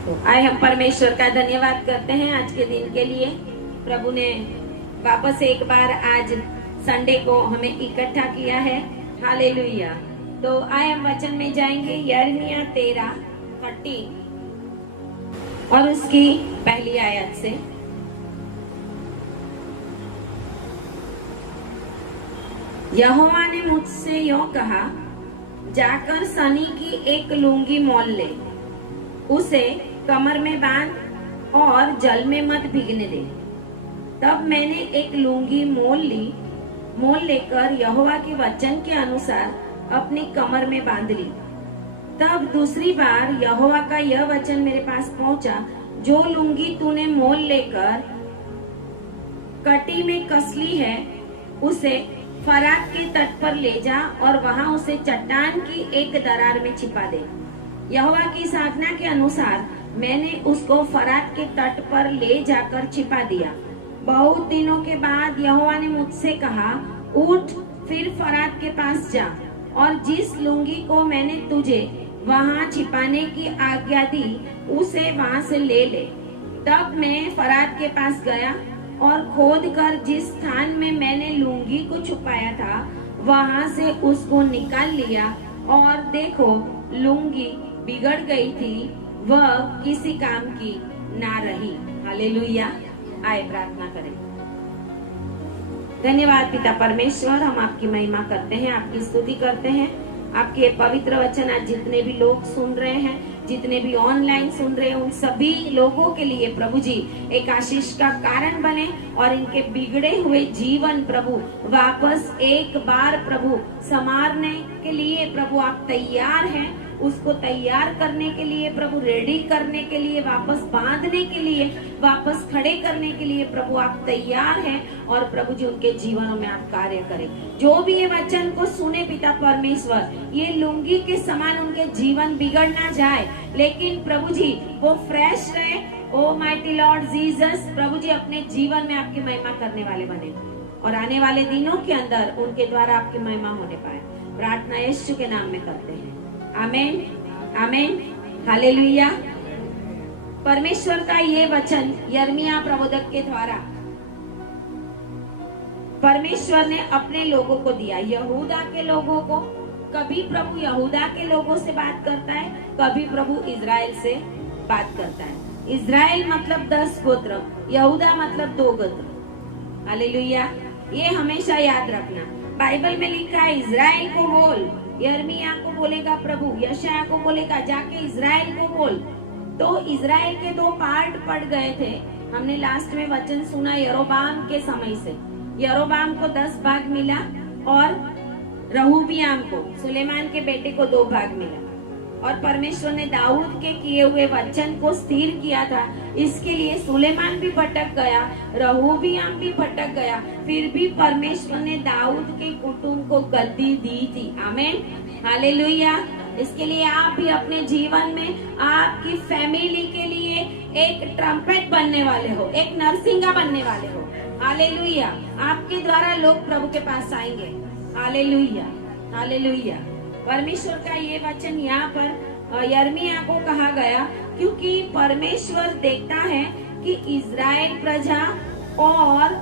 तो आए हम परमेश्वर का धन्यवाद करते हैं आज के दिन के लिए। प्रभु ने वापस एक बार आज संडे को हमें इकट्ठा किया है। हालेलुया। तो आए हम वचन में जाएंगे, यिर्मयाह 13:30 और उसकी पहली आयत से। यहोवा ने मुझसे यूं कहा, जाकर सनी की एक लुंगी मोल ले, उसे कमर में बांध और जल में मत भीगने दे। तब मैंने एक लुंगी मोल लेकर यहोवा के वचन के अनुसार अपनी कमर में बांध ली। तब दूसरी बार यहोवा का यह वचन मेरे पास पहुंचा, जो लुंगी तूने मोल लेकर कटी में कस ली है, उसे फरात के तट पर ले जा और वहां उसे चट्टान की एक दरार में छिपा दे। यहोवा की साधना के अनुसार मैंने उसको फरात के तट पर ले जाकर छिपा दिया। बहुत दिनों के बाद यहोवा ने मुझसे कहा, उठ, फिर फरात के पास जा और जिस लुंगी को मैंने तुझे वहां छिपाने की आज्ञा दी, उसे वहां से ले ले। तब मैं फरात के पास गया और खोद कर जिस स्थान में मैंने लुंगी को छुपाया था, वहां से उसको निकाल लिया और देखो, लुंगी बिगड़ गई थी, वह किसी काम की ना रही। हालेलुया। आए प्रार्थना करें। धन्यवाद पिता परमेश्वर, हम आपकी महिमा करते हैं, आपकी स्तुति करते हैं। आपके पवित्र वचन आज जितने भी लोग सुन रहे हैं, जितने भी ऑनलाइन सुन रहे हैं, उन सभी लोगों के लिए प्रभु जी एक आशीष का कारण बने और इनके बिगड़े हुए जीवन प्रभु वापस एक बार प्रभु संवारने के लिए प्रभु आप तैयार हैं। उसको तैयार करने के लिए प्रभु, रेडी करने के लिए, वापस बांधने के लिए, वापस खड़े करने के लिए प्रभु आप तैयार हैं। और प्रभु जी उनके जीवनों में आप कार्य करें। जो भी ये वचन को सुने पिता परमेश्वर, ये लुंगी के समान उनके जीवन बिगड़ ना जाए, लेकिन प्रभु जी वो फ्रेश रहे। ओ माइटी लॉर्ड जीसस, प्रभु जी अपने जीवन में आपकी महिमा करने वाले बने और आने वाले दिनों के अंदर उनके द्वारा आपकी महिमा होने पाए। प्रार्थना यीशु के नाम में करते हैं, आमेन, आमेन, हालेलुया। परमेश्वर का ये वचन यिर्मयाह प्रबोधक के द्वारा परमेश्वर ने अपने लोगों को दिया, यहूदा के लोगों को। कभी प्रभु यहूदा के लोगों से बात करता है, कभी प्रभु इजराइल से बात करता है। इजराइल मतलब 10 गोत्र, यहूदा मतलब 2 गोत्र। हालेलुया। ये हमेशा याद रखना। बाइबल में लिखा है, इजराइल को बोल। यिर्मयाह को बोलेगा प्रभु, यशायाह को बोलेगा जाके इजराइल को बोल। तो इजराइल के 2 पार्ट पड़ गए थे। हमने लास्ट में वचन सुना यरोबाम के समय से। यरोबाम को 10 भाग मिला और रहूबियाम को, सुलेमान के बेटे को 2 भाग मिला। और परमेश्वर ने दाऊद के किए हुए वचन को स्थिर किया था। इसके लिए सुलेमान भी भटक गया, रहूबियाम भी भटक गया, फिर भी परमेश्वर ने दाऊद के कुटुंब को गद्दी दी थी। आमीन, हालेलुया। इसके लिए आप भी अपने जीवन में आपकी फैमिली के लिए एक ट्रम्पेट बनने वाले हो, एक नरसिंगा बनने वाले हो। हालेलुया। आपके द्वारा लोग प्रभु के पास आएंगे। Hallelujah, hallelujah. परमेश्वर का ये वचन यहाँ पर यिर्मयाह को कहा गया, क्योंकि परमेश्वर देखता है कि इजराइल प्रजा और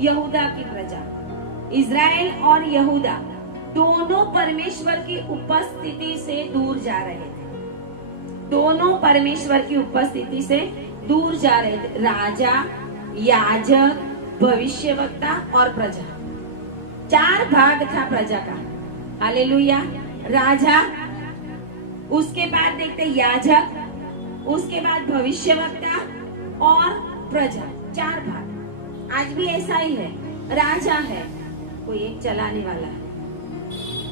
यहूदा की प्रजा, इजराइल और यहूदा दोनों परमेश्वर की उपस्थिति से दूर जा रहे थे। दोनों परमेश्वर की उपस्थिति से दूर जा रहे थे। राजा, याजक, भविष्यवक्ता और प्रजा, 4 भाग था प्रजा का। हालेलुया। राजा, उसके बाद देखते याजक, उसके बाद भविष्यवक्ता और प्रजा, 4 भाग। आज भी ऐसा ही है। राजा है, कोई एक चलाने वाला है,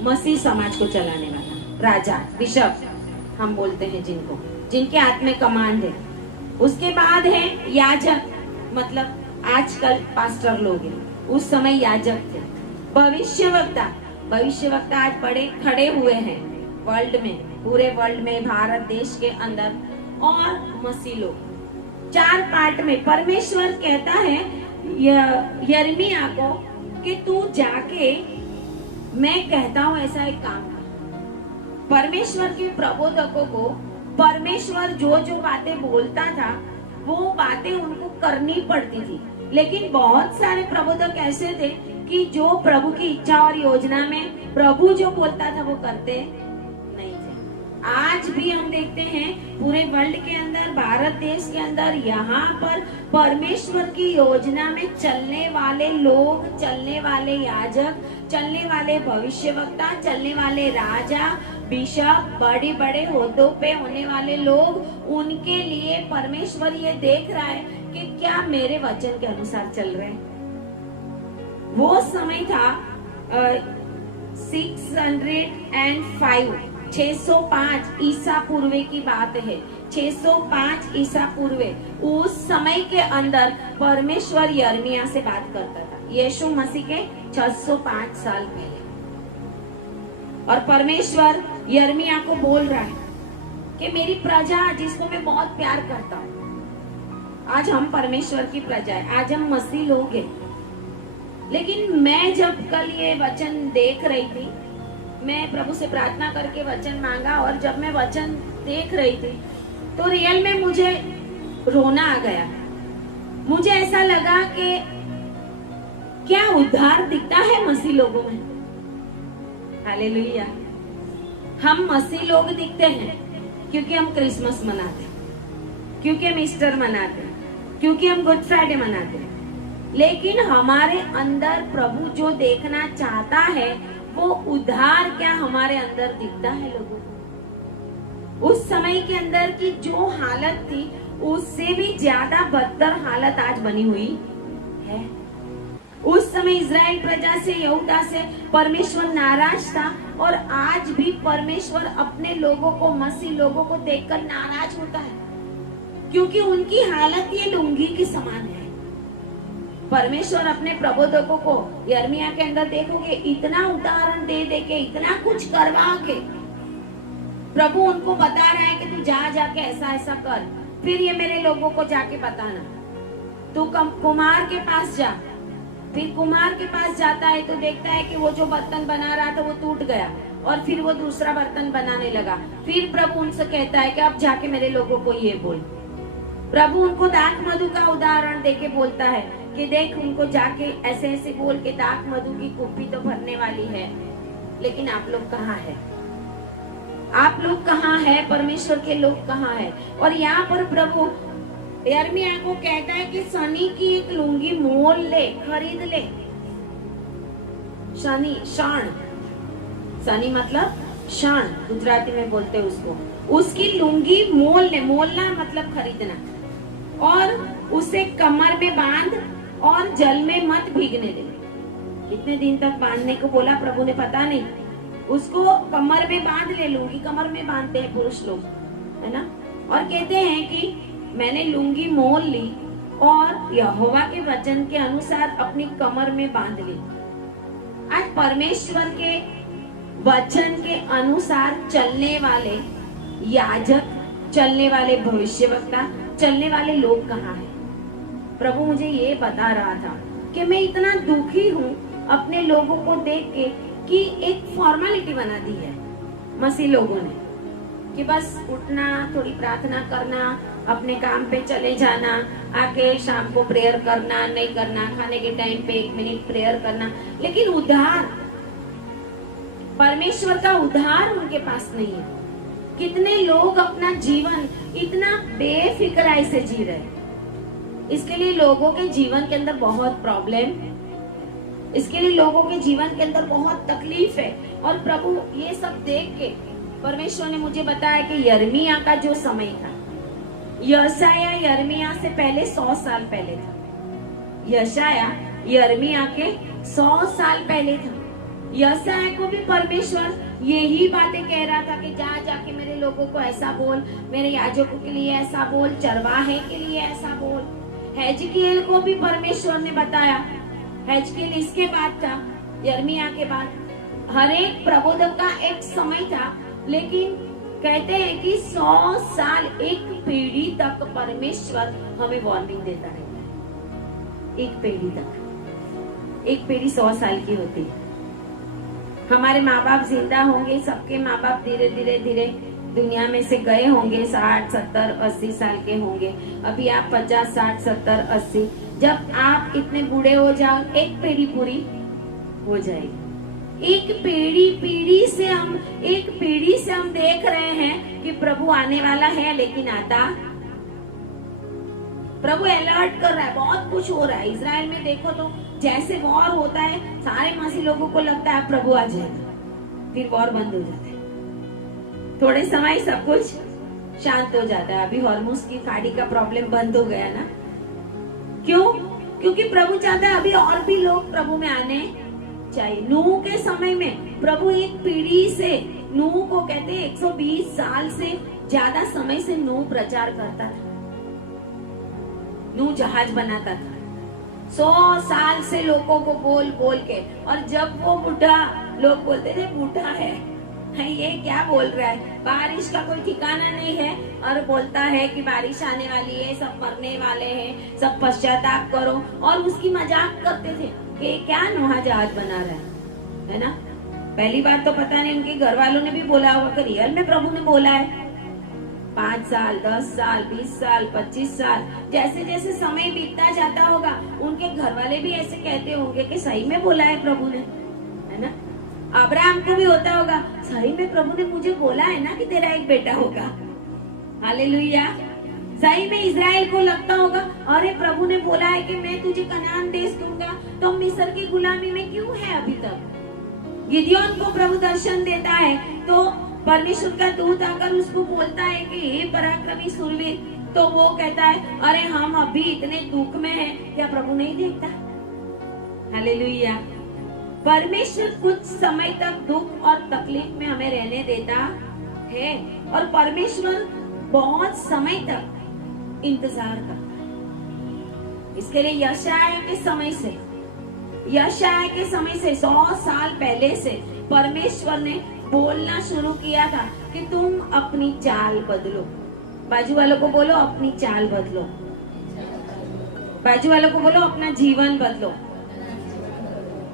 मसीह समाज को चलाने वाला राजा, बिशप हम बोलते हैं जिनको, जिनके हाथ में कमांड है। उसके बाद है याजक, मतलब आजकल पास्टर लोग हैं, उस समय याजक थे। भविष्यवक्ता, भविष्यवक्ता आज बड़े खड़े हुए हैं वर्ल्ड में, पूरे वर्ल्ड में, भारत देश के अंदर, और मसीह लोग। 4 पार्ट में परमेश्वर कहता है यिर्मयाह को कि तू जाके, मैं कहता हूं ऐसा एक काम कर। परमेश्वर के प्रबोधकों को परमेश्वर जो जो बातें बोलता था वो बातें उनको करनी पड़ती थी। लेकिन बहुत सारे प्रबोधक ऐसे थे कि जो प्रभु की इच्छा और योजना में प्रभु जो बोलता था वो करते नहीं थे। आज भी हम देखते हैं पूरे वर्ल्ड के अंदर, भारत देश के अंदर, यहाँ पर परमेश्वर की योजना में चलने वाले लोग, चलने वाले याजक, चलने वाले भविष्यवक्ता, चलने वाले राजा, बिशप, बड़े बड़े ओहदों पे होने वाले लोग, उनके लिए परमेश्वर ये देख रहा है कि क्या मेरे वचन के अनुसार चल रहे हैं। वो समय था 605 ईसा पूर्व की बात है। 605 ईसा पूर्व उस समय के अंदर परमेश्वर यिर्मयाह से बात करता था, यीशु मसीह के 605 साल पहले। और परमेश्वर यिर्मयाह को बोल रहा है कि मेरी प्रजा जिसको मैं बहुत प्यार करता हूँ, आज हम परमेश्वर की प्रजा है, आज हम मसीह लोग हैं। लेकिन मैं जब कल ये वचन देख रही थी, मैं प्रभु से प्रार्थना करके वचन मांगा, और जब मैं वचन देख रही थी तो रियल में मुझे रोना आ गया। मुझे ऐसा लगा कि क्या उद्धार दिखता है मसीह लोगों में। हालेलुया। हम मसीह लोग दिखते हैं क्योंकि हम क्रिसमस मनाते हैं, क्योंकि हम ईस्टर मनाते हैं, क्योंकि हम गुड फ्राइडे मनाते हैं। लेकिन हमारे अंदर प्रभु जो देखना चाहता है वो उद्धार क्या हमारे अंदर दिखता है लोगों को। उस समय के अंदर की जो हालत थी उससे भी ज्यादा बदतर हालत आज बनी हुई है। उस समय इजराइल प्रजा से, यहूदा से परमेश्वर नाराज था, और आज भी परमेश्वर अपने लोगों को, मसीह लोगों को देखकर नाराज होता है, क्योंकि उनकी हालत ये लुंगी के समान है। परमेश्वर अपने प्रबोधकों को यिर्मयाह के अंदर देखोगे, इतना उदाहरण दे दे के, इतना कुछ करवा के प्रभु उनको बता रहा है कि तू जा जाके ऐसा ऐसा कर, फिर ये मेरे लोगों को जाके बताना। तू कुम्हार के पास जा। फिर कुम्हार के पास जाता है तो देखता है कि वो जो बर्तन बना रहा था वो टूट गया, और फिर वो दूसरा बर्तन बनाने लगा। फिर प्रभु उनसे कहता है कि अब जाके मेरे लोगों को ये बोल। प्रभु उनको दाख मधु का उदाहरण देके बोलता है कि देख, उनको जाके ऐसे ऐसे बोल के दाख मधु की कुप्पी तो भरने वाली है, लेकिन आप लोग कहाँ है? आप लोग कहाँ है? परमेश्वर के लोग कहाँ है? और यहाँ पर प्रभु यिर्मयाह को कहता है कि शनि की एक लुंगी मोल ले, खरीद ले। शनि, शाण, शनि मतलब शाण, गुजराती में बोलते हैं उसको। उसकी लुंगी मोल ले, मोलना मतलब खरीदना, और उसे कमर में बांध और जल में मत भीगने दे। कितने दिन तक बांधने को बोला प्रभु ने पता नहीं, उसको कमर में बांध ले। लुंगी कमर में बांधते हैं पुरुष लोग, है ना। और कहते हैं कि मैंने लुंगी मोल ली और यहोवा के वचन के अनुसार अपनी कमर में बांध ली। आज परमेश्वर के वचन के अनुसार चलने वाले याजक, चलने वाले भविष्यवक्ता, चलने वाले लोग कहाँ हैं? प्रभु मुझे ये बता रहा था कि मैं इतना दुखी हूँ अपने लोगों को देख के कि एक फॉर्मेलिटी बना दी है मसीह लोगों ने, कि बस उठना, थोड़ी प्रार्थना करना, अपने काम पे चले जाना, आके शाम को प्रेयर करना, नहीं करना, खाने के टाइम पे 1 मिनट प्रेयर करना, लेकिन उद्धार, परमेश्वर का उद्धार उनके पास नहीं है। कितने लोग अपना जीवन इतना बेफिक्राई से जी रहे हैं। इसके लिए लोगों के जीवन के अंदर बहुत प्रॉब्लम, इसके लिए लोगों के जीवन के अंदर बहुत तकलीफ है। और प्रभु ये सब देख के परमेश्वर ने मुझे बताया कि यिर्मयाह का जो समय था, यशायाह यिर्मयाह से पहले 100 साल पहले था। यशायाह यिर्मयाह के 100 साल पहले था। यशायाह को भी परमेश्वर यही बातें कह रहा था कि जा जाके मेरे लोगों को ऐसा बोल, मेरे याजकों के लिए ऐसा बोल, चरवाहे के लिए ऐसा बोल। हेजकियेल को भी परमेश्वर ने बताया। हेजकियेल इसके बाद था, यिर्मयाह के बाद। हर एक प्रबोधक का एक समय था, लेकिन कहते हैं कि 100 साल, एक पीढ़ी तक परमेश्वर हमें वार्निंग देता रहता है। एक पीढ़ी तक, एक पीढ़ी 100 साल की होती है। हमारे माँ बाप जिंदा होंगे, सबके माँ बाप धीरे धीरे धीरे दुनिया में से गए होंगे, 60, 70, 80 साल के होंगे। अभी आप 50, 60, 70, 80, जब आप इतने बूढ़े हो जाओ, एक पीढ़ी पूरी हो जाएगी। एक पीढ़ी से हम देख रहे हैं कि प्रभु आने वाला है, लेकिन आता, प्रभु अलर्ट कर रहा है, बहुत कुछ हो रहा है। इजराइल में देखो तो जैसे वॉर होता है, सारे मसीह लोगों को लगता है प्रभु आ जाएगा, फिर वॉर बंद हो जाता है, थोड़े समय सब कुछ शांत हो जाता है। अभी हॉर्मुज की खाड़ी का प्रॉब्लम बंद हो गया ना, क्यों? क्योंकि प्रभु चाहता है अभी और भी लोग प्रभु में आने चाहिए। नूह के समय में प्रभु एक पीढ़ी से, नूह को कहते हैं 120 साल से ज्यादा समय से नूह प्रचार करता था। नूह जहाज बनाता था 100 साल से लोगों को बोल बोल के, और जब वो बूढ़ा, लोग बोलते थे बूढ़ा है, ये क्या बोल रहा है, बारिश का कोई ठिकाना नहीं है, और बोलता है कि बारिश आने वाली है, सब मरने वाले हैं, सब पश्चाताप करो, और उसकी मजाक करते थे कि क्या नोहा जहाज बना रहा है ना। पहली बात तो पता नहीं उनके घर वालों ने भी बोला होगा कि रियल में प्रभु ने बोला है। 5 साल, 10 साल, 20 साल, 25 साल, जैसे जैसे समय बीतता जाता होगा, उनके घर वाले भी ऐसे कहते होंगे कि सही में बोला है प्रभु ने, है ना। अब्राहम को भी होता होगा, सही में प्रभु ने मुझे बोला है ना कि तेरा एक बेटा होगा। हालेलुया। सही में इजराइल को लगता होगा, अरे प्रभु ने बोला है कि मैं तुझे कनान देश दूंगा, तो मिस्र की गुलामी में क्यों है अभी तक। गिदियोन को प्रभु दर्शन देता है, तो परमेश्वर का दूत आकर उसको बोलता है कि हे पराक्रमी शूरवीर, तो वो कहता है अरे हम अभी इतने दुख में हैं, क्या प्रभु नहीं देखता। हालेलुया। परमेश्वर कुछ समय तक दुख और तकलीफ में हमें रहने देता है, और परमेश्वर बहुत समय तक इंतजार करता है। इसके लिए यशायाह के समय से 100 साल पहले से परमेश्वर ने बोलना शुरू किया था कि तुम अपनी चाल बदलो। बाजू वालों को बोलो अपनी चाल बदलो, बाजू वालों को बोलो अपना जीवन बदलो,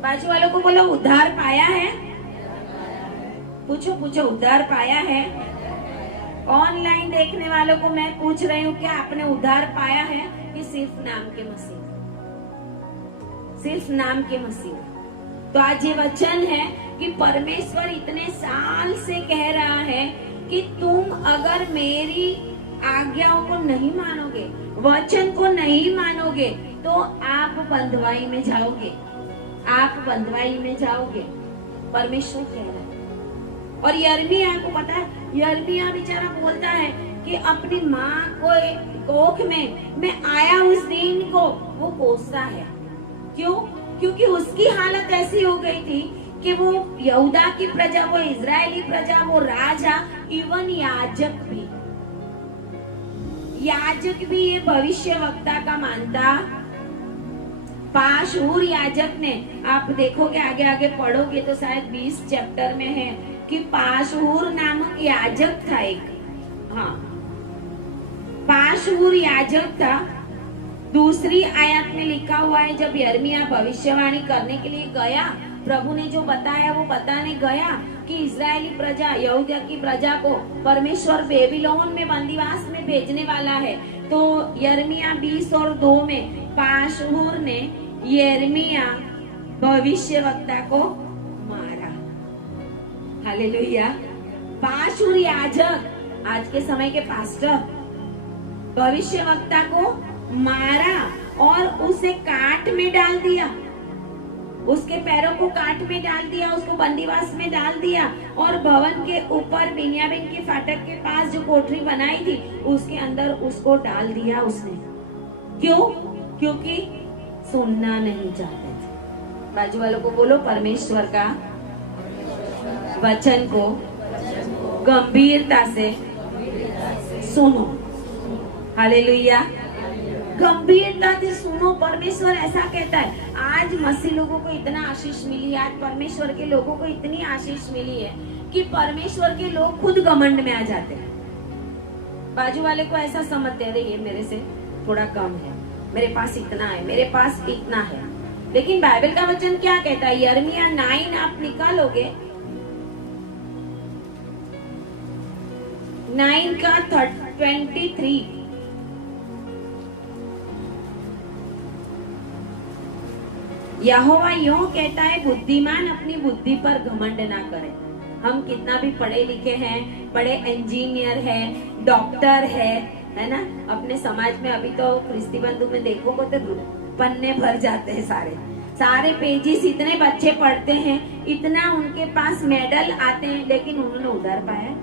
बाजू वालों को बोलो उद्धार पाया है। पूछो उद्धार पाया है। ऑनलाइन देखने वालों को मैं पूछ रही हूँ, क्या आपने उद्धार पाया है कि सिर्फ नाम के मसीह, सिर्फ नाम के मसीह। तो आज ये वचन है कि परमेश्वर इतने साल से कह रहा है कि तुम अगर मेरी आज्ञाओं को नहीं मानोगे, वचन को नहीं मानोगे, तो आप बंधुआई में जाओगे, आप बंधुआई में जाओगे। परमेश्वर कह रहा है। और यिर्मयाह को पता है, यिर्मयाह बेचारा बोलता है कि अपनी माँ को कोख में मैं आया उस दिन को वो कोसता है। क्यों? क्योंकि उसकी हालत ऐसी हो गई थी कि वो यहूदा की प्रजा, वो इजरायली प्रजा, वो राजा, इवन याजक भी ये भविष्यवक्ता का मानता। पाशूर याजक ने, आप देखोगे आगे आगे पढ़ोगे तो शायद 20 चैप्टर में है कि पाशूर नामक याजक था एक, हाँ पाशूर याजक था। दूसरी आयत में लिखा हुआ है, जब यिर्मयाह भविष्यवाणी करने के लिए गया, प्रभु ने जो बताया वो बताने गया कि इजरायली प्रजा, यहूदा की प्रजा को परमेश्वर बेबीलोन में बंदीवास में भेजने वाला है। तो यिर्मयाह 20:2 में पाशूर ने यिर्मयाह भविष्यवक्ता को मारा। हालेलुया। पाशूर याजक, आज के समय के पास्टर, भविष्यवक्ता को मारा और उसे काट में डाल दिया, उसके पैरों को काट में डाल दिया, उसको बंदीवास में डाल दिया, और भवन के ऊपर बिन्यामीन के फाटक के पास जो कोठरी बनाई थी उसके अंदर उसको डाल दिया उसने। क्यों? क्योंकि सुनना नहीं चाहते थे। बाजू वालों को बोलो परमेश्वर का वचन को गंभीरता से सुनो। हालेलुया। गंभीरता से सुनो। परमेश्वर ऐसा कहता है। आज मसीह लोगों को इतना आशीष मिली है, आज परमेश्वर के लोगों को इतनी आशीष मिली है कि परमेश्वर के लोग खुद घमंड में आ जाते हैं। बाजू वाले को ऐसा समझते हैं, ये मेरे से थोड़ा कम है, मेरे पास इतना है, मेरे पास इतना है। लेकिन बाइबल का वचन क्या कहता है? यिर्मयाह 9 आप निकालोगे, 9 का 23। यहोवा यूं कहता है, बुद्धिमान अपनी बुद्धि पर घमंड ना करे। हम कितना भी पढ़े लिखे हैं, बड़े इंजीनियर है, डॉक्टर है ना। अपने समाज में अभी तो क्रिस्ती बंधु में देखोगे तो पन्ने भर जाते हैं, सारे पेजेस, इतने बच्चे पढ़ते हैं, इतना उनके पास मेडल आते हैं, लेकिन उन्होंने उधार पाया।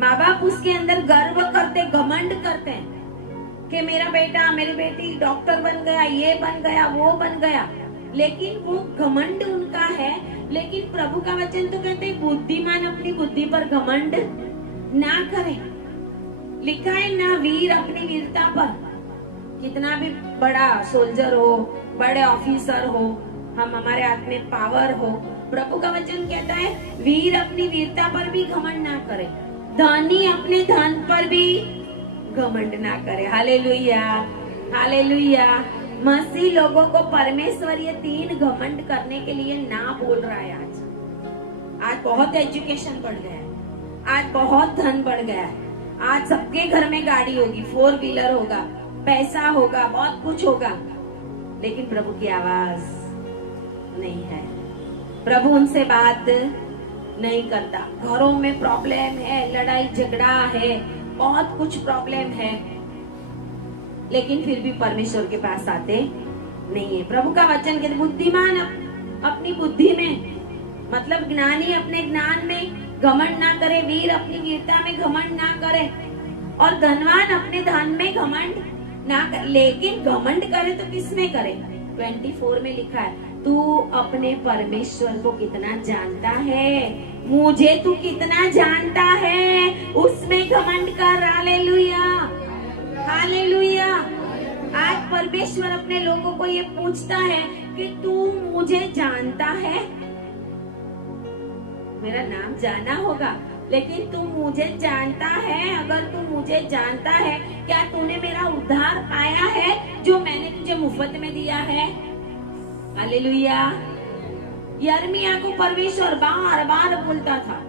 माँ बाप उसके अंदर गर्व करते, घमंड करते हैं कि मेरा बेटा मेरी बेटी डॉक्टर बन गया, ये बन गया, वो बन गया, लेकिन वो घमंड उनका है। लेकिन प्रभु का वचन तो कहते हैं, बुद्धिमान अपनी बुद्धि पर घमंड ना करे। लिखा है ना, वीर अपनी वीरता पर। कितना भी बड़ा सोल्जर हो, बड़े ऑफिसर हो, हम हमारे हाथ में पावर हो, प्रभु का वचन कहता है वीर अपनी वीरता पर भी घमंड ना करे, धनी अपने धन पर भी घमंड ना करे। Hallelujah, hallelujah. मसीह लोगों को परमेश्वर ये 3 घमंड करने के लिए ना बोल रहा है। आज बहुत एजुकेशन बढ़ गया है, आज बहुत धन बढ़ गया है, आज सबके घर में गाड़ी होगी, 4 व्हीलर होगा, पैसा होगा, बहुत कुछ होगा, लेकिन प्रभु की आवाज नहीं है। प्रभु उनसे बात नहीं करता। घरों में प्रॉब्लम है, लड़ाई झगड़ा है, बहुत कुछ प्रॉब्लम है, लेकिन फिर भी परमेश्वर के पास आते नहीं है। प्रभु का वचन कहते, बुद्धिमान अपनी बुद्धि में, मतलब ज्ञानी अपने ज्ञान में घमंड ना करे, वीर अपनी वीरता में घमंड ना करे, और धनवान अपने धन में घमंड ना करे। लेकिन घमंड करे तो किस में करे? 24 में लिखा है, तू अपने परमेश्वर को कितना जानता है, मुझे तू कितना जानता है, उसमें घमंड कर। Hallelujah, hallelujah. आज परमेश्वर अपने लोगों को ये पूछता है कि तू मुझे जानता है। मेरा नाम जाना होगा, लेकिन तू मुझे जानता है। अगर तू मुझे जानता है, क्या तूने मेरा उद्धार पाया है जो मैंने तुझे मुफ्त में दिया है? हालेलुया। यिर्मयाह को परमेश्वर बार बार बोलता था,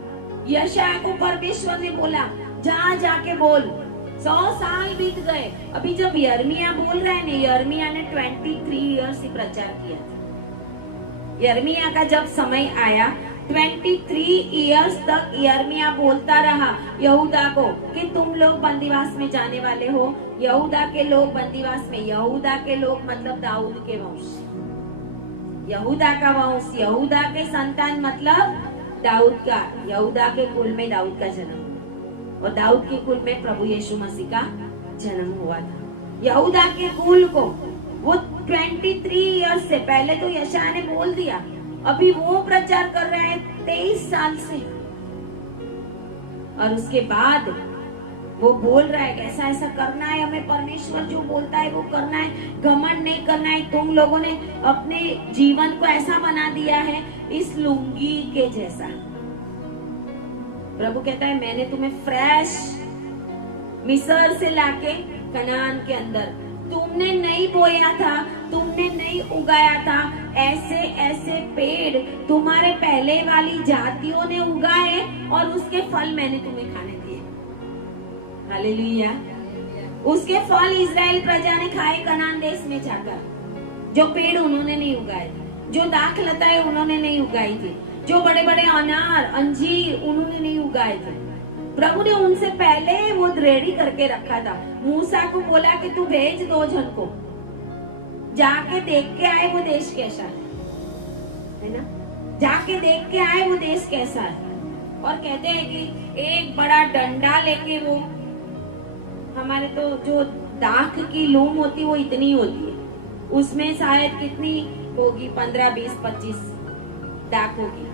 यशायाह को परमेश्वर ने बोला जा जाके बोल। 100 साल बीत गए। अभी जब यिर्मयाह बोल रहा है ना, यिर्मयाह ने 23 ईयर्स ही प्रचार किया था। यिर्मयाह का जब समय आया, 23 ईयर्स तक यिर्मयाह बोलता रहा यहूदा को कि तुम लोग बंदीवास में जाने वाले हो। यहूदा के लोग बंदीवास में, यहूदा के लोग मतलब दाऊद के वंश, यहूदा का वंश, यहूदा के संतान मतलब दाऊद का, यहूदा के कुल में दाऊद का जन्म हुआ, और दाऊद के कुल में प्रभु यीशु मसीह का जन्म हुआ था। यहूदा के कुल को वो 23 ईयर्स से पहले तो यशायाह ने बोल दिया, अभी वो प्रचार कर रहा है 23 साल से, और उसके बाद वो बोल रहा है ऐसा ऐसा करना है, हमें परमेश्वर जो बोलता है वो करना है, घमंड नहीं करना है। तुम लोगों ने अपने जीवन को ऐसा बना दिया है इस लुंगी के जैसा। प्रभु कहता है मैंने तुम्हें फ्रेश मिस्र से लाके कनान के अंदर, तुमने नहीं बोया था, तुमने नहीं उगाया था, ऐसे ऐसे पेड़ तुम्हारे पहले वाली जातियों ने उगाए और उसके फल मैंने तुम्हें खाने दिए। हालेलुया। उसके फल इजराइल प्रजा ने खाए कनान देश में जाकर। जो पेड़ उन्होंने नहीं उगाए थे, जो दाख लताएं उन्होंने नहीं उगाई थी, जो बड़े बड़े अनार अंजीर उन्होंने नहीं उगाए थे, प्रभु ने उनसे पहले वो रेडी करके रखा था। मूसा को बोला कि तू भेज 2 जन को, जाके देख के आए वो देश कैसा है ना, जाके देख के आए वो देश कैसा है। और कहते हैं कि एक बड़ा डंडा लेके, वो हमारे तो जो दाख की लूम होती वो इतनी होती है, उसमें शायद कितनी होगी 15, 20, 25 दाख होगी,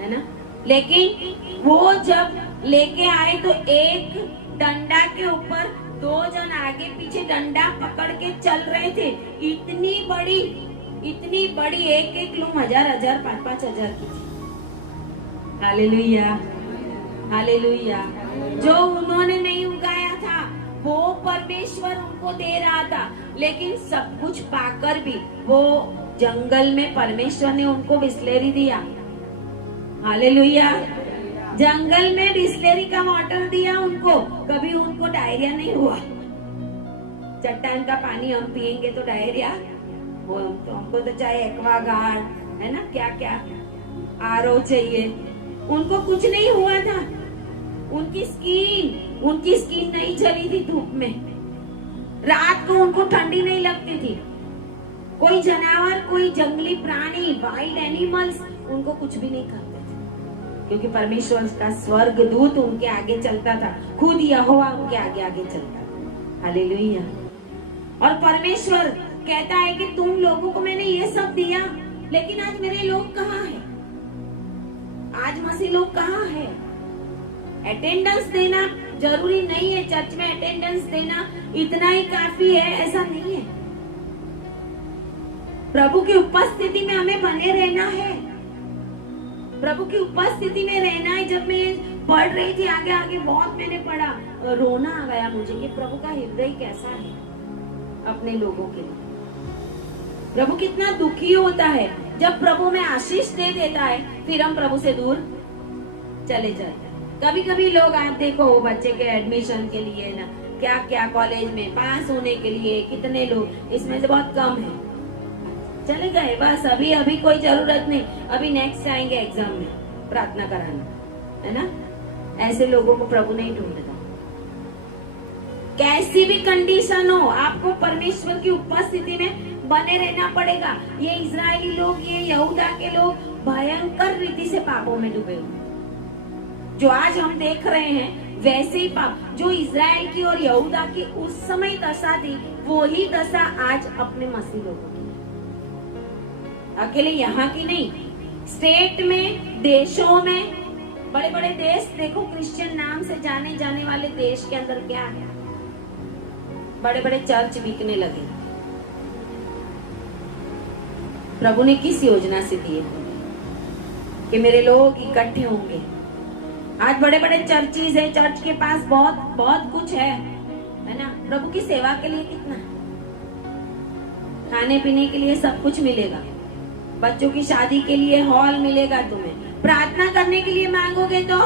है ना। लेकिन वो जब लेके आए तो एक डंडा के ऊपर 2 जन आगे पीछे डंडा पकड़ के चल रहे थे। इतनी बड़ी एक लूम 1000, 5,000 की थी। Hallelujah, hallelujah. जो उन्होंने नहीं उगाया था वो परमेश्वर उनको दे रहा था, लेकिन सब कुछ पाकर भी वो जंगल में परमेश्वर ने उनको बिस्लेरी दिया। हालेलुया। जंगल में बिस्लेरी का वाटर दिया उनको, कभी उनको डायरिया नहीं हुआ। चट्टान का पानी हम पिएंगे तो डायरिया वो, तो हमको तो चाहे एक्वागार्ड है ना, क्या क्या आरओ चाहिए, उनको कुछ नहीं हुआ था। उनकी स्किन नहीं जली थी धूप में, रात को उनको ठंडी नहीं लगती थी। कोई जानवर, कोई जंगली प्राणी, वाइल्ड एनिमल्स उनको कुछ भी नहीं करते थे, क्योंकि परमेश्वर का स्वर्ग दूत उनके आगे चलता था, खुद यहोवा उनके आगे आगे चलता था। हालेलुया। और परमेश्वर कहता है कि तुम लोगों को मैंने ये सब दिया, लेकिन आज मेरे लोग कहाँ हैं? आज मसीह लोग कहाँ हैं? अटेंडेंस देना जरूरी नहीं है, चर्च में अटेंडेंस देना इतना ही काफी है, ऐसा नहीं है। प्रभु की उपस्थिति में हमें बने रहना है, प्रभु की उपस्थिति में रहना है। जब मैं पढ़ रही थी आगे आगे बहुत मैंने पढ़ा, रोना आ गया मुझे कि प्रभु का हृदय कैसा है अपने लोगों के लिए। प्रभु कितना दुखी होता है जब प्रभु में आशीष दे देता है, फिर हम प्रभु से दूर चले जाते हैं। कभी कभी लोग, आप देखो वो बच्चे के एडमिशन के लिए ना क्या क्या कॉलेज में पास होने के लिए कितने लोग, इसमें से बहुत कम है, चले गए बस, अभी कोई जरूरत नहीं, अभी नेक्स्ट आएंगे एग्जाम में प्रार्थना कराना, है ना। ऐसे लोगों को प्रभु नहीं ढूंढता। कैसी भी कंडीशन हो, आपको परमेश्वर की उपस्थिति में बने रहना पड़ेगा। ये इजरायली लोग, ये यहूदा के लोग भयंकर रीति से पापों में डूबे हुए, जो आज हम देख रहे हैं वैसे ही पाप जो इजराइल की और यहूदा की उस समय दशा थी, वो ही दशा आज अपने मसीह लोगों की। अकेले यहाँ की नहीं, स्टेट में, देशों में, बड़े बड़े देश देखो, क्रिश्चियन नाम से जाने जाने वाले देश के अंदर क्या है, बड़े बड़े चर्च बिकने लगे। प्रभु ने किस योजना से दिए कि मेरे लोग इकट्ठे होंगे। आज बड़े बड़े चर्चिज है, चर्च के पास बहुत बहुत कुछ है ना। प्रभु की सेवा के लिए कितना, खाने पीने के लिए सब कुछ मिलेगा, बच्चों की शादी के लिए हॉल मिलेगा, तुम्हें प्रार्थना करने के लिए मांगोगे तो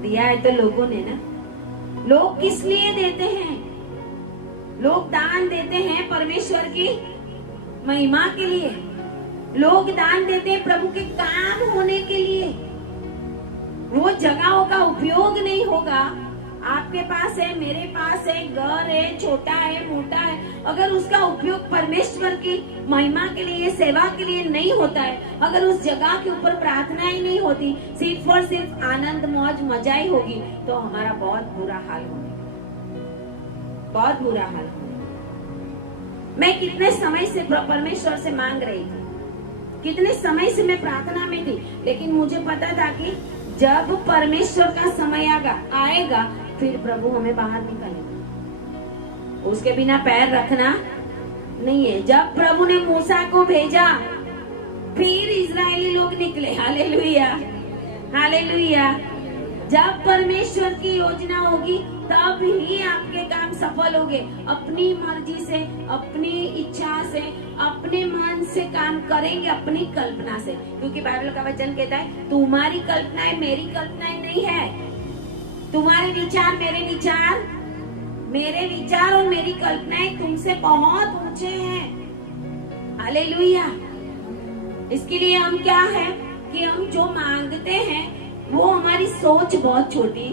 दिया है तो लोगों ने ना। लोग किस लिए देते हैं? लोग दान देते हैं परमेश्वर की महिमा के लिए, लोग दान देते हैं प्रभु के काम होने के लिए। वो जगहों का उपयोग नहीं होगा, आपके पास है, मेरे पास है, घर है, छोटा है, मोटा है, अगर उसका उपयोग परमेश्वर की महिमा के लिए, सेवा के लिए नहीं होता है, अगर उस जगह के ऊपर प्रार्थना ही नहीं होती, सिर्फ और सिर्फ आनंद मौज मजा ही होगी, तो हमारा बहुत बुरा हाल होगा, बहुत बुरा हाल होगा। मैं कितने समय से परमेश्वर से मांग रही थी, कितने समय से मैं प्रार्थना में थी, लेकिन मुझे पता था कि जब परमेश्वर का समय आएगा फिर प्रभु हमें बाहर निकालेगा, उसके बिना पैर रखना नहीं है। जब प्रभु ने मूसा को भेजा, फिर इजरायली लोग निकले। Hallelujah, hallelujah. जब परमेश्वर की योजना होगी तब ही आपके काम सफल होंगे। अपनी मर्जी से, अपनी इच्छा से, अपने मन से काम करेंगे, अपनी कल्पना से, क्योंकि बाइबल का वचन कहता है तुम्हारी कल्पनाएं मेरी कल्पनाएं नहीं है, तुम्हारे विचार मेरे विचार, मेरे विचार और मेरी कल्पनाएं तुमसे बहुत ऊंचे हैं। हालेलुया। इसके लिए हम क्या है कि हम जो मांगते हैं वो हमारी सोच बहुत छोटी,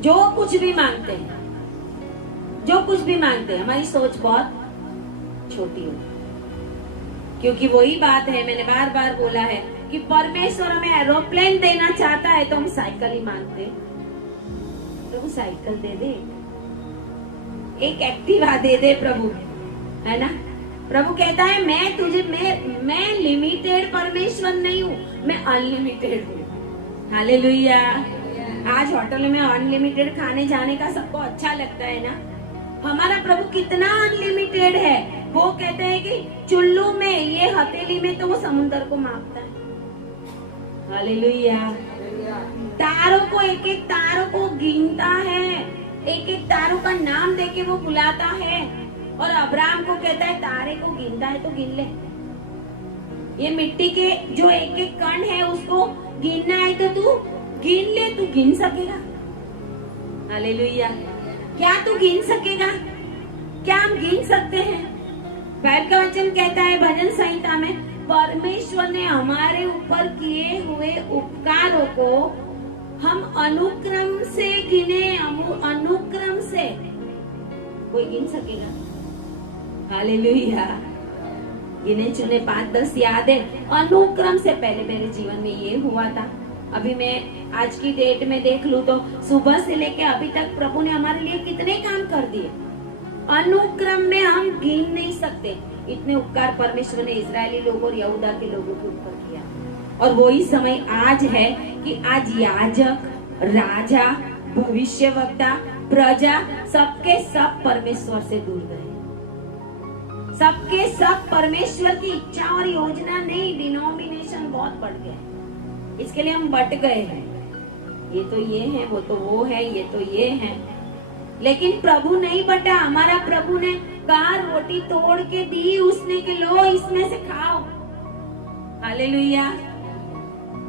जो कुछ भी मांगते हैं, जो कुछ भी मांगते हैं, हमारी सोच बहुत छोटी होती, क्योंकि वही बात है, मैंने बार बार बोला है कि परमेश्वर हमें एरोप्लेन देना चाहता है तो हम साइकिल ही मांगते। प्रभु साइकिल दे दे, एक एक्टिवा दे दे प्रभु, है ना। प्रभु कहता है मैं तुझे, मैं लिमिटेड परमेश्वर नहीं हूँ, मैं अनलिमिटेड हूँ। हालेलुया। आज होटल में अनलिमिटेड खाने जाने का सबको अच्छा लगता है ना। हमारा प्रभु कितना अनलिमिटेड है। वो कहते हैं कि चुल्लू में, ये हथेली में, तो वो समुद्र को मापता है। हालेलुया। तारों को, एक एक तारों को गिनता है, एक एक तारों का नाम देके वो बुलाता है। और अब्राहम को कहता है तारे को गिनता है तो गिन ले, ये मिट्टी के जो एक एक कण है उसको गिनना है तो तू गिन ले, तू गिन सकेगा? हालेलुया। क्या तू गिन सकेगा? क्या हम गिन सकते हैं? बाइबल का वचन कहता है भजन संहिता में, परमेश्वर ने हमारे ऊपर किए हुए उपकारों को हम अनुक्रम से गिने, अनुक्रम से। कोई गिन सकेगा? हालेलुया। गिने चुने 5-10 याद है, अनुक्रम से पहले मेरे जीवन में ये हुआ था। अभी मैं आज की डेट में देख लूं तो सुबह से लेके अभी तक प्रभु ने हमारे लिए कितने काम कर दिए, अनुक्रम में हम गिन नहीं सकते। इतने उपकार परमेश्वर ने इजरायली लोगों और यहूदा के लोगों के ऊपर किया। और वही समय आज है कि आज याजक, राजा, भविष्यवक्ता, प्रजा सबके सब परमेश्वर से दूर गए। सबके सब परमेश्वर की इच्छा और योजना नहीं, डिनोमिनेशन बहुत बढ़ गए। इसके लिए हम बट गए हैं, ये तो ये है, वो तो वो है, ये तो ये है। लेकिन प्रभु नहीं बटा। हमारा प्रभु ने कहा, रोटी तोड़ के दी उसने कि लो इसमें से खाओ। हालेलुया।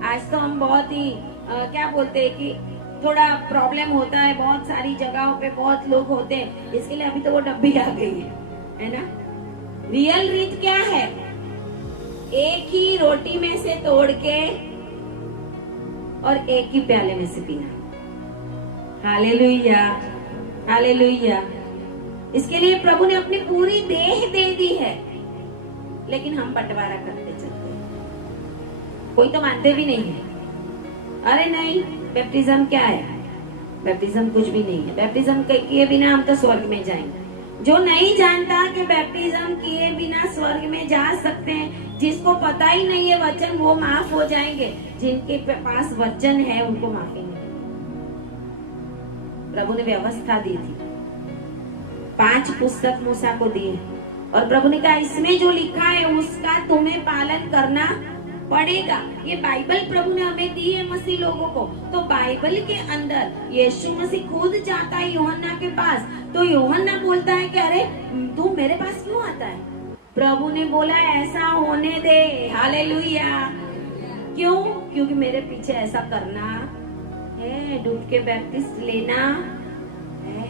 आज तो हम बहुत ही क्या बोलते हैं कि थोड़ा प्रॉब्लम होता है, बहुत सारी जगहों पे बहुत लोग होते हैं, इसके लिए अभी तो वो डब्बी आ गई है ना। रियल रीत क्या है? एक ही रोटी में से तोड़ के और एक ही प्याले में से पीना। Hallelujah, hallelujah. इसके लिए प्रभु ने अपनी पूरी देह दे दी है, लेकिन हम बंटवारा करते चलते हैं। कोई तो मानते भी नहीं है। अरे नहीं, बैप्टिज्म क्या है? बैप्टिज्म कुछ भी नहीं है। बैप्टिज्म किए बिना हम तो स्वर्ग में जाएंगे। जो नहीं जानता कि बैप्टिज्म किए बिना स्वर्ग में जा सकते हैं, जिसको पता ही नहीं है वचन, वो माफ हो जाएंगे। जिनके पास वचन है उनको माफी नहीं। प्रभु ने व्यवस्था दी थी, 5 पुस्तक मूसा को दिए और प्रभु ने कहा इसमें जो लिखा है उसका तुम्हें पालन करना पड़ेगा। ये बाइबल प्रभु ने हमें दी है मसीह लोगों को। तो बाइबल के अंदर यीशु मसीह खुद जाता है यूहन्ना के पास, तो यूहन्ना बोलता है कि अरे तू मेरे पास क्यों आता है? प्रभु ने बोला ऐसा होने दे। हालेलुया। क्यों? क्योंकि मेरे पीछे ऐसा करना है, डूब के बैप्टिस्ट लेना है।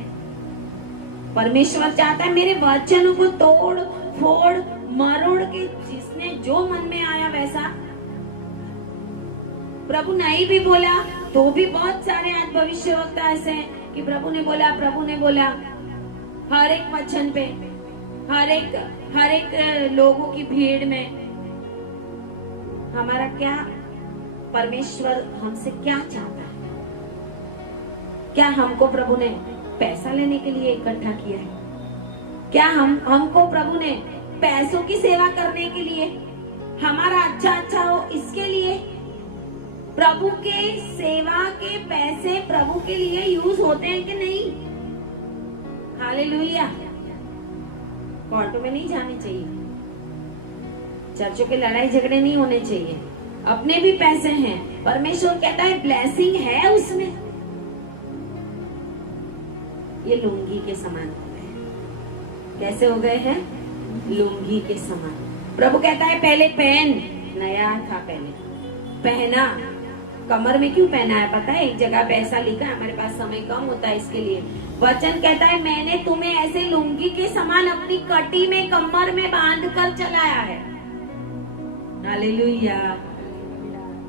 परमेश्वर चाहता है मेरे वचनों को तोड़ फोड़ मरोड़ के जिसने जो मन में आया वैसा। प्रभु नहीं भी बोला तो भी बहुत सारे आज भविष्यवक्ता ऐसे हैं कि प्रभु ने बोला हर एक वचन पे, हर एक लोगों की भीड़ में। हमारा क्या, परमेश्वर हमसे क्या चाहता है? क्या हमको प्रभु ने पैसा लेने के लिए इकट्ठा किया है? क्या हमको प्रभु ने पैसों की सेवा करने के लिए, हमारा अच्छा हो इसके लिए? प्रभु के सेवा के पैसे प्रभु के लिए यूज होते हैं कि नहीं? हालेलुया। कोर्टों में नहीं जाने चाहिए, चर्चों के लड़ाई झगड़े नहीं होने चाहिए। अपने भी पैसे हैं, परमेश्वर कहता है ब्लेसिंग है उसमें। ये लुंगी के समान हो गए। कैसे हो गए हैं? लुंगी के समान। प्रभु कहता है पहले पहन, नया था पहले पहना। कमर में क्यों पहना है पता है? एक जगह पे ऐसा लिखा है, हमारे पास समय कम होता है इसके लिए। वचन कहता है मैंने तुम्हें ऐसे लुंगी के समान अपनी कटी में कमर में बांध कर चलाया है। हालेलुया।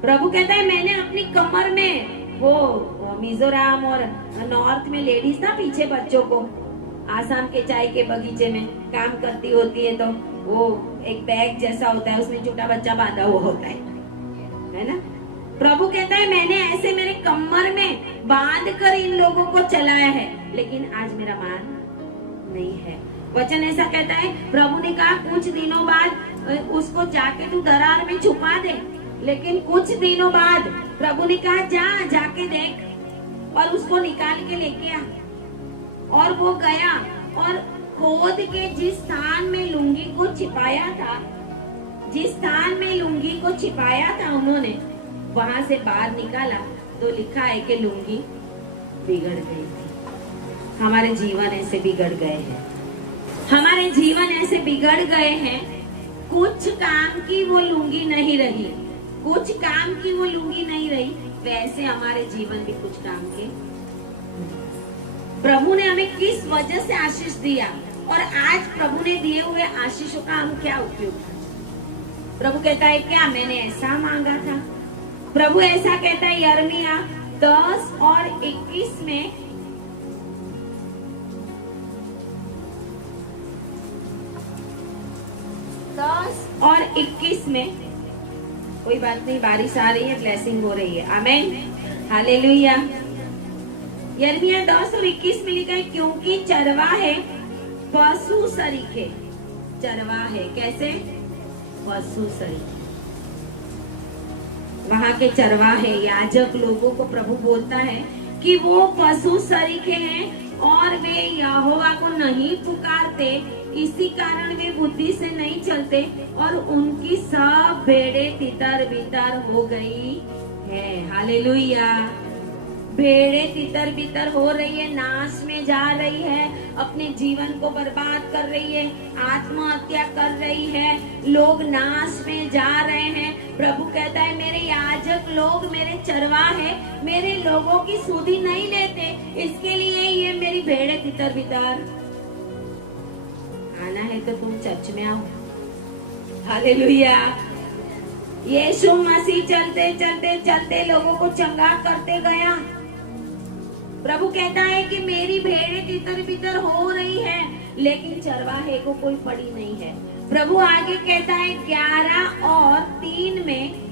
प्रभु कहता है मैंने अपनी कमर में, वो मिजोरम और नॉर्थ में लेडीज ना पीछे बच्चों को आसाम के चाय के बगीचे में काम करती होती है, तो वो एक बैग जैसा होता है उसमें छोटा बच्चा बांधा हुआ होता है ना। प्रभु कहता है मैंने ऐसे मेरे कमर में बांध कर इन लोगों को चलाया है, लेकिन आज मेरा मान नहीं है। वचन ऐसा कहता है, प्रभु ने कहा कुछ दिनों बाद उसको जाके तू दरार में छुपा दे, लेकिन कुछ दिनों बाद प्रभु ने कहा जाके देख और उसको निकाल के लेके आ। और वो गया और खोद के जिस स्थान में लुंगी को छिपाया था, जिस स्थान में लुंगी को छिपाया था उन्होंने, वहां से बाहर निकाला तो लिखा है कि लुंगी बिगड़ गई थी। हमारे जीवन ऐसे बिगड़ गए हैं, हमारे जीवन ऐसे बिगड़ गए हैं। कुछ काम की वो लुंगी नहीं रही, कुछ काम की वो लुंगी नहीं रही, वैसे हमारे जीवन भी कुछ काम के। प्रभु ने हमें किस वजह से आशीष दिया और आज प्रभु ने दिए हुए आशीषों का हम क्या उपयोग करें? प्रभु कहता है क्या मैंने ऐसा मांगा था? प्रभु ऐसा कहता है यिर्मयाह 10 और 21 में, और 21 में, कोई बात नहीं, बारिश आ रही है, ब्लेसिंग हो रही है, आमेन, हालेलुया। यिर्मयाह 10 और 21 में लिखा है क्योंकि चरवाहे पशु सरीखे, चरवाहे कैसे? पशु सरीखे। वहां के चरवाहे याजक लोगों को प्रभु बोलता है कि वो पशु सरीखे हैं और वे यहोवा को नहीं पुकारते, इसी कारण वे बुद्धि से नहीं चलते और उनकी सब भेड़ें तितर बितर हो गई है। हालेलुया। भेड़ें तितर बितर हो रही है, नाश में जा रही है, अपने जीवन को बर्बाद कर रही है, आत्महत्या कर रही है, लोग नाश में जा रहे हैं। प्रभु कहता है मेरे याजक लोग, मेरे चरवाहे मेरे लोगों की सुधि नहीं लेते, इसके लिए ये मेरी भेड़ें तितर बितर। आना है तो तुम चर्च में आओ। हालेलुया। यीशु मसीह चलते चलते चलते लोगों को चंगा करते गया। प्रभु कहता है कि मेरी भेड़ें तितर बितर हो रही है, लेकिन चरवाहे को कोई पड़ी नहीं है। प्रभु आगे कहता है 11 और 3 में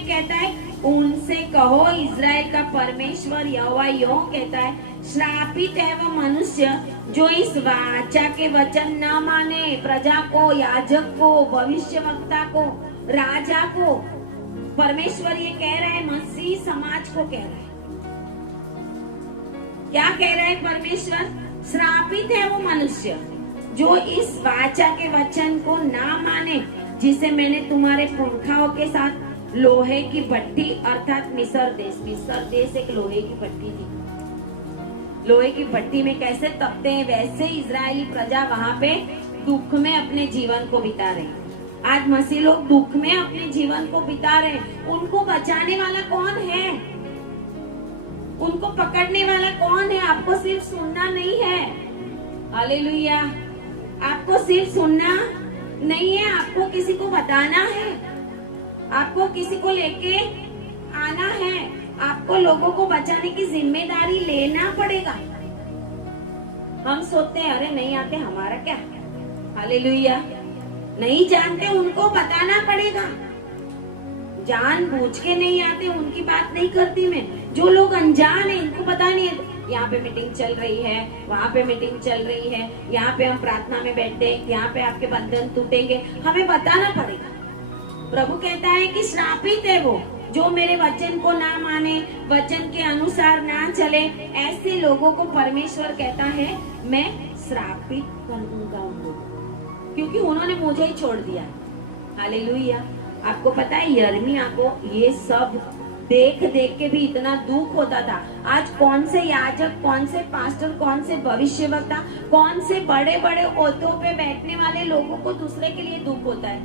कहता है उनसे कहो इज़राइल का परमेश्वर यहोवा यूं कहता है, श्रापित है वह मनुष्य जो इस वाचा के वचन न माने, प्रजा को, याजक को, भविष्यवक्ता को, राजा को। परमेश्वर ये कह रहा है, मसीह समाज को कह रहा है। क्या कह रहा है परमेश्वर? श्रापित है वो मनुष्य जो इस वाचा के वचन को ना माने, जिसे मैंने तुम्हारे पुरखाओं के साथ लोहे की भट्टी अर्थात मिस्र देश एक लोहे की भट्टी थी। लोहे की भट्टी में कैसे तपते हैं, वैसे इजरायली प्रजा वहां पे दुख में अपने जीवन को बिता रहे हैं। आज मसीह लोग दुख में अपने जीवन को बिता रहे हैं। उनको बचाने वाला कौन है? उनको पकड़ने वाला कौन है? आपको सिर्फ सुनना नहीं है। हालेलुया। आपको सिर्फ सुनना नहीं है, आपको किसी को बताना है, आपको किसी को लेके आना है, आपको लोगों को बचाने की जिम्मेदारी लेना पड़ेगा। हम सोचते हैं अरे नहीं आते, हमारा क्या। हालेलुया। नहीं जानते, उनको बताना पड़ेगा। जानबूझ के नहीं आते, उनकी बात नहीं करती मैं। जो लोग अनजान है, इनको पता नहीं है यहाँ पे मीटिंग चल रही है, वहाँ पे मीटिंग चल रही है, यहाँ पे हम प्रार्थना में बैठे, यहाँ पे आपके बंधन टूटेंगे, हमें बताना पड़ेगा। प्रभु कहता है कि श्रापित है वो जो मेरे वचन को ना माने, वचन के अनुसार ना चले, ऐसे लोगों को परमेश्वर कहता है मैं श्रापित कर दूंगा उन लोगों, क्योंकि उन्होंने मुझे ही छोड़ दिया। हालेलुया। आपको पता है यिर्मयाह को ये सब देख देख के भी इतना दुख होता था। आज कौन से याजक, कौन से पास्टर, कौन से भविष्यवक्ता, कौन से बड़े बड़े ओहदों पे बैठने वाले लोगों को दूसरे के लिए दुख होता है,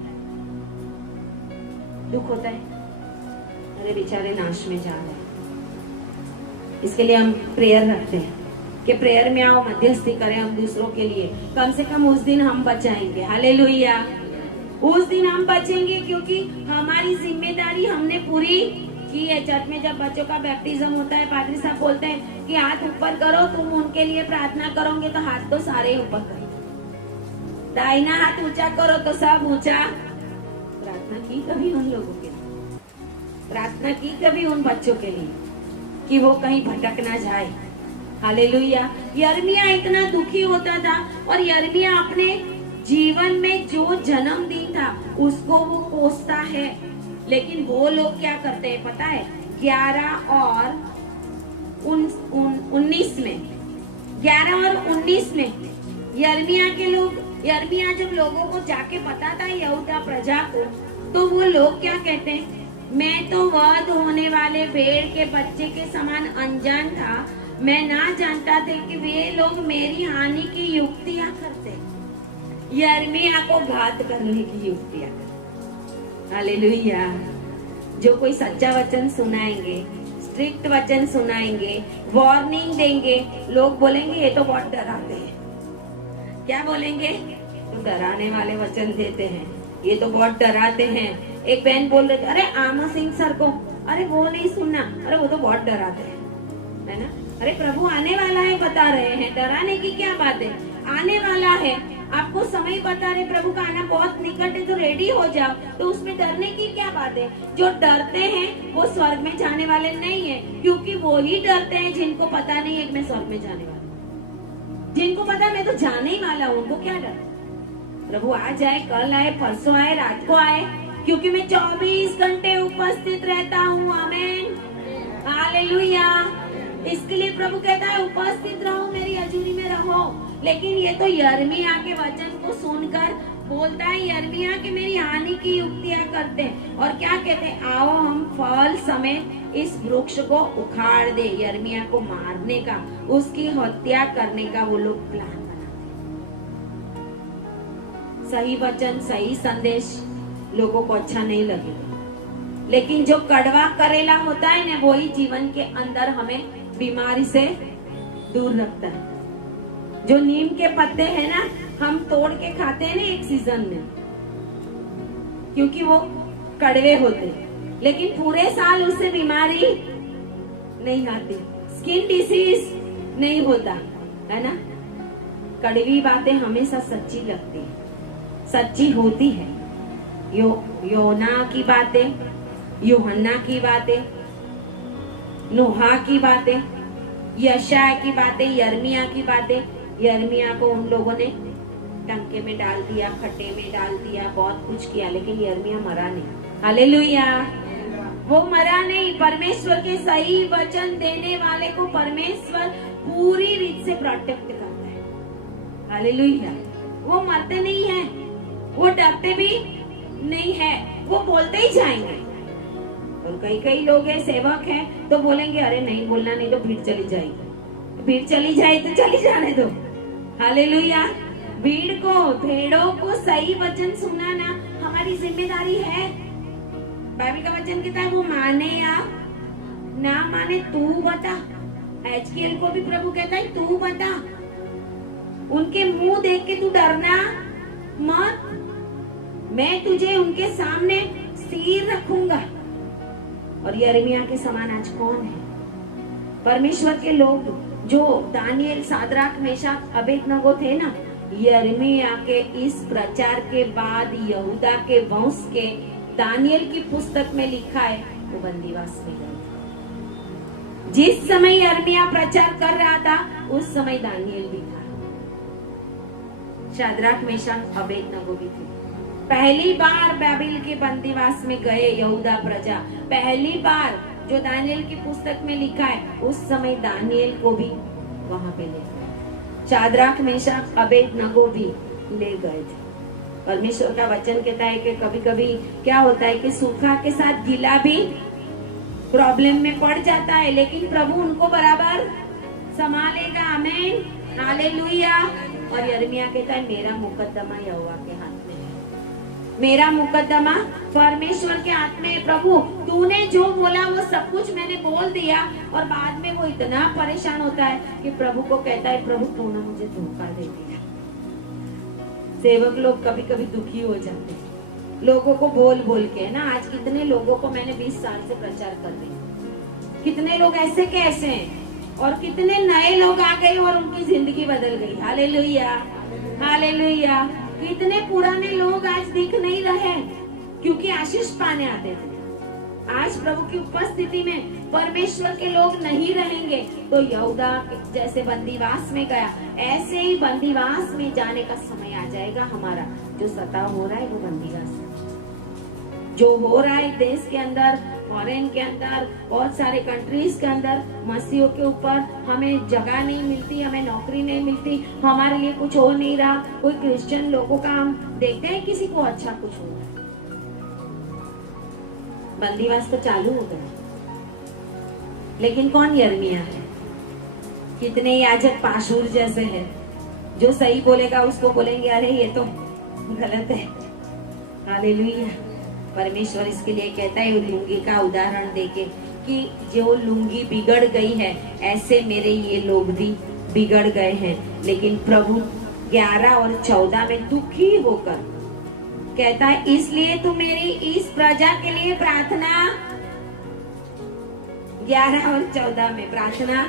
दुख होता है। अरे बेचारे नाश में जा रहे हैं। इसके लिए हम प्रेयर रखते हैं कि प्रेयर में आओ, मध्यस्थी करें हम दूसरों के लिए। कम से कम उस दिन हम बचाएंगे। हालेलुया। उस दिन हम बचेंगे क्योंकि हमारी जिम्मेदारी हमने पूरी की है। चर्च में जब बच्चों का बैप्टिज्म होता है, पादरी साहब बोलते हैं कि हाथ ऊपर करो, तुम उनके लिए प्रार्थना करोगे तो हाथ तो सारे ऊपर करो, दाहिना हाथ ऊंचा करो तो सब ऊंचा। प्रार्थना की कभी उन लोगों के लिए, प्रार्थना की कभी उन बच्चों के लिए कि वो कहीं भटक ना जाए। हालेलुया। यिर्मयाह इतना दुखी होता था और यिर्मयाह अपने जीवन में जो जन्मदिन था उसको वो कोसता है, लेकिन वो लोग क्या करते हैं पता है? 11 और 19 में, 11 और 19 में यिर्मयाह जब लोगों को जाके बताता है यहूदा प्रजा को, तो वो लोग क्या कहते हैं? मैं तो वध होने वाले भेड़ के बच्चे के समान अनजान था, मैं ना जानता था कि वे लोग मेरी हानि की युक्तियां करते। यिर्मयाह को घात करने की युक्तियां। हालेलुया। जो कोई सच्चा वचन सुनाएंगे, स्ट्रिक्ट वचन सुनाएंगे, वार्निंग देंगे, लोग बोलेंगे ये तो बहुत डराते हैं। क्या बोलेंगे? तो डराने वाले वचन देते हैं, ये तो बहुत डराते हैं। एक बहन बोल रही थी, अरे आमा सिंह सर को, अरे वो नहीं सुनना, अरे वो तो बहुत डराते हैं, है ना। अरे प्रभु आने वाला है बता रहे हैं, डराने की क्या बात है? आने वाला है, आपको समय बता रहे प्रभु का आना बहुत निकट है, तो रेडी हो जाओ। तो उसमें डरने की क्या बात है? जो डरते हैं वो स्वर्ग में जाने वाले नहीं है, क्योंकि वो ही डरते हैं जिनको पता नहीं है कि मैं स्वर्ग में जाने वाला हूँ। जिनको पता मैं तो जाने ही वाला हूँ, उनको क्या डर? प्रभु आज आए, कल आए, परसों आए, रात को आए, क्योंकि मैं 24 घंटे उपस्थित रहता हूँ। आमीन, हालेलुया। इसके लिए प्रभु कहता है उपस्थित रहो, मेरी हजूरी में रहो। लेकिन ये तो यिर्मयाह के वचन को सुनकर बोलता है यिर्मयाह कि मेरी हानि की युक्तियां करते हैं, और क्या कहते हैं? आओ हम फल समेत इस वृक्ष को उखाड़ दे। यिर्मयाह को मारने का, उसकी हत्या करने का वो लोग प्लान बनाते। सही वचन, सही संदेश लोगों को अच्छा नहीं लगेगा, लेकिन जो कड़वा करेला होता है ना, वही जीवन के अंदर हमें बीमारी से दूर रखता है। जो नीम के पत्ते हैं ना, हम तोड़ के खाते हैं ना एक सीजन में, क्योंकि वो कड़वे होते हैं, लेकिन पूरे साल उससे बीमारी नहीं आती, स्किन डिसीज नहीं होता, है ना। कड़वी बातें हमेशा सच्ची लगती है, सच्ची होती है। योना की बातें, यूहन्ना की बातें, नोहा की बातें, यशायाह की बातें, यिर्मयाह की बातें। यिर्मयाह को उन लोगों ने टंके में डाल दिया, खड्डे में डाल दिया, बहुत कुछ किया, लेकिन यिर्मयाह मरा नहीं। हालेलुया। वो मरा नहीं। परमेश्वर के सही वचन देने वाले को परमेश्वर पूरी रीत से प्रोटेक्ट करता है। हालेलुया। वो मरते नहीं है, वो डरते भी नहीं है, वो बोलते ही जाएंगे। और कई लोग हैं, सेवक हैं, तो बोलेंगे अरे नहीं बोलना, नहीं तो भीड़ चली जाएगी। भीड़ चली जाए तो चली जाने दो। हालेलुया। भीड़ को, भेड़ों को सही वचन सुनाना हमारी जिम्मेदारी है। बाइबल का वचन कहता है वो माने या ना माने तू बता। एजकेल को भी प्रभु कहता है तू बता। उनके मुंह देख के तू डरना मत, मैं तुझे उनके सामने स्थिर रखूंगा। और यिर्मयाह के समान आज कौन है? परमेश्वर के लोग जो दानियल, सादराक, मेशक, अबेदनगो थे ना, यिर्मयाह के इस प्रचार के बाद यहूदा के वंश के दानियल की पुस्तक में लिखा है वो बंदीवास में गए। जिस समय यिर्मयाह प्रचार कर रहा था उस समय दानियल भी था, सादराक, मेशक, अबेदनगो भी थे। पहली बार बाबिल के बंदीवास में गए यहूदा प्रजा, पहली बार जो दानियल की पुस्तक में लिखा है, उस समय दानियल को भी वहां पे ले गए। शाद्राक, मेशक, अबेदनगो भी ले गए थे। परमेश्वर का वचन कहता है कि कभी कभी क्या होता है कि सूखा के साथ गीला भी प्रॉब्लम में पड़ जाता है, लेकिन प्रभु उनको बराबर संभालेगा। आमीन, हालेलुया। और यिर्मयाह कहता है मेरा मुकद्दमा यहोवा के हाथ में है, मेरा मुकद्दमा परमेश्वर के हाथ में। प्रभु तूने जो बोला वो सब कुछ मैंने बोल दिया। और बाद में वो इतना परेशान होता है कि प्रभु को कहता है प्रभु तूने मुझे धोखा दे दिया। सेवक लोग कभी कभी दुखी हो जाते हैं, लोगों को बोल बोल के ना। आज कितने लोगों को मैंने 20 साल से प्रचार कर रही, कितने लोग ऐसे कैसे हैं, और कितने नए लोग आ गए और उनकी जिंदगी बदल गई। Hallelujah, hallelujah. कितने पुराने लोग आज दिख नहीं रहे क्योंकि आशीष पाने आते थे। आज प्रभु की उपस्थिति में परमेश्वर के लोग नहीं रहेंगे तो यहूदा जैसे बंदीवास में गया, ऐसे ही बंदीवास में जाने का समय आ जाएगा हमारा। जो सताव हो रहा है वो बंदीवास, जो हो रहा है देश के अंदर, फॉरेन के अंदर, बहुत सारे कंट्रीज के अंदर, मसीहों के ऊपर हमें जगह नहीं मिलती, हमें नौकरी नहीं मिलती, हमारे लिए कुछ हो नहीं रहा। कोई क्रिश्चियन लोगों का हम देखते हैं किसी को अच्छा कुछ हो रहा है, बंदीवास तो चालू हो गया। लेकिन कौन यिर्मयाह है? कितने याजक पाशूर जैसे हैं, जो सही बोलेगा उसको बोलेंगे अरे ये तो गलत है। हालेलुया। परमेश्वर इसके लिए कहता है लुंगी का उदाहरण देके कि जो लुंगी बिगड़ गई है ऐसे मेरे ये लोग भी बिगड़ गए हैं। लेकिन प्रभु 11 और 14 में दुखी होकर कहता है इसलिए तू मेरी इस प्रजा के लिए प्रार्थना, 11 और 14 में प्रार्थना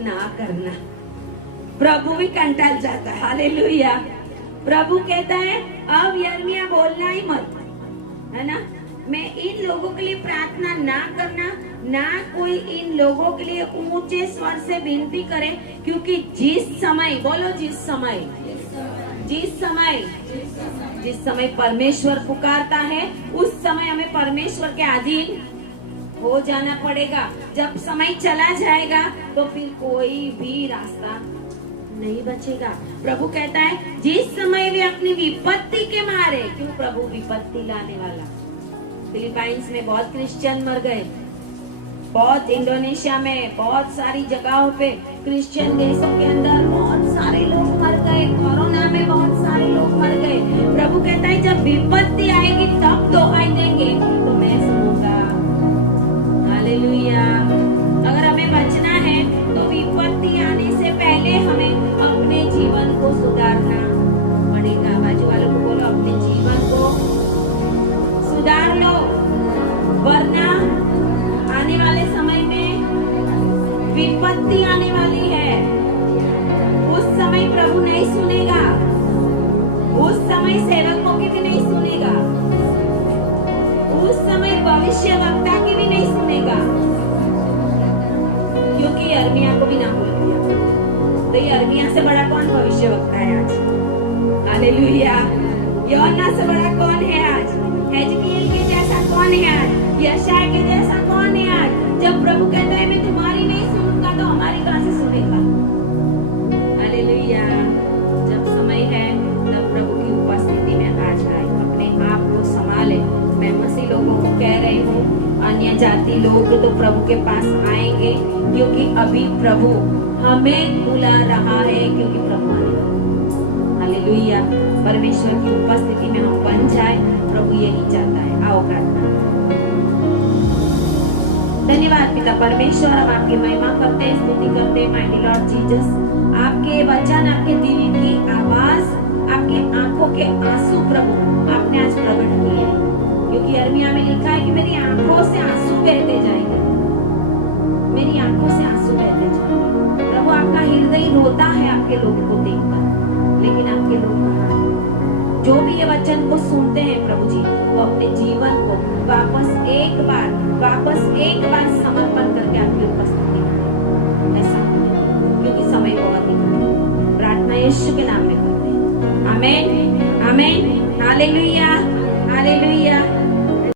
ना करना। प्रभु भी कंटाल जाता है। हालेलुया। प्रभु कहता है अब यिर्मयाह बोलना ही मत, है ना। मैं इन लोगों के लिए प्रार्थना ना करना, ना कोई इन लोगों के लिए ऊंचे स्वर से विनती करे, क्योंकि जिस समय, बोलो जिस समय परमेश्वर पुकारता है उस समय हमें परमेश्वर के अधीन हो जाना पड़ेगा। जब समय चला जाएगा तो फिर कोई भी रास्ता नहीं बचेगा। प्रभु कहता है जिस समय वे अपनी विपत्ति के मारे, क्यों प्रभु विपत्ति लाने वाला। फिलीपाइंस में बहुत क्रिश्चियन मर गए, बहुत इंडोनेशिया में बहुत सारी जगहों पे क्रिश्चियन देशों के अंदर बहुत सारे लोग मर गए, कोरोना में बहुत सारे लोग मर गए। प्रभु कहता है जब विपत्ति आएगी तब दुहाई देंगे तो मैं सुनूंगा। हालेलुया। अगर हमें बचना है तो विपत्ति आने से पहले हमें अपने जीवन को सुधारना पड़ेगा। बाजू वालों को बोलो अपने जीवन को सुधार लो, वरना आने वाले समय में विपत्ति आने वाली है। उस समय प्रभु नहीं सुनेगा, उस समय सेवकों की भी नहीं सुनेगा, उस समय भविष्यवक्ता की भी नहीं सुनेगा, क्योंकि यिर्मयाह को भी ना बोल दिया। तो यिर्मयाह से बड़ा कौन भविष्यवक्ता है आज? हालेलुया। योना से बड़ा कौन है आज? हिजकियेल के जैसा कौन है आज? यशायाह के जैसा कौन है आज? जब प्रभु कहता है मैं तुम्हारी नहीं सुनूंगा तो हमारी कहां से सुनेगा? हालेलुया। जब समय है तब प्रभु की उपस्थिति में आ जाए, अपने आप को संभाले। मैं मसीह लोगों को कह रही हूँ, अन्य जाति लोग तो प्रभु के पास आएंगे, क्योंकि अभी प्रभु हमें बुला रहा है, क्योंकि प्रभु आने वाला है। हालेलुया। परमेश्वर की उपस्थिति में हम बन जाए, प्रभु यही चाहता है। आओ प्रार्थना। धन्यवाद पिता परमेश्वर, हम आपकी महिमा करते हैं, स्तुति करते हैं। माइटी लॉर्ड जीसस, आपके वचन, आपके दिल की आवाज, आपके आंखों के आंसू प्रभु आपने आज प्रकट किए, क्योंकि यिर्मयाह में लिखा है कि मेरी आंखों से आंसू बहते जाएंगे, मेरी आंखों से आंसू बहते जाएंगे। प्रभु आपका हृदय रोता है आपके लोगों को देखकर, लेकिन आपके लोग कहाँ हैं? जो भी ये वचन को सुनते हैं प्रभु जी, वो अपने जीवन को वापस एक बार समर्पण करके आपकी उपस्थिति में ऐसा, क्योंकि समय बहुत ही प्रार्थना यीशु के नाम में करते हैं। आमीन, आमीन। Hallelujah, hallelujah.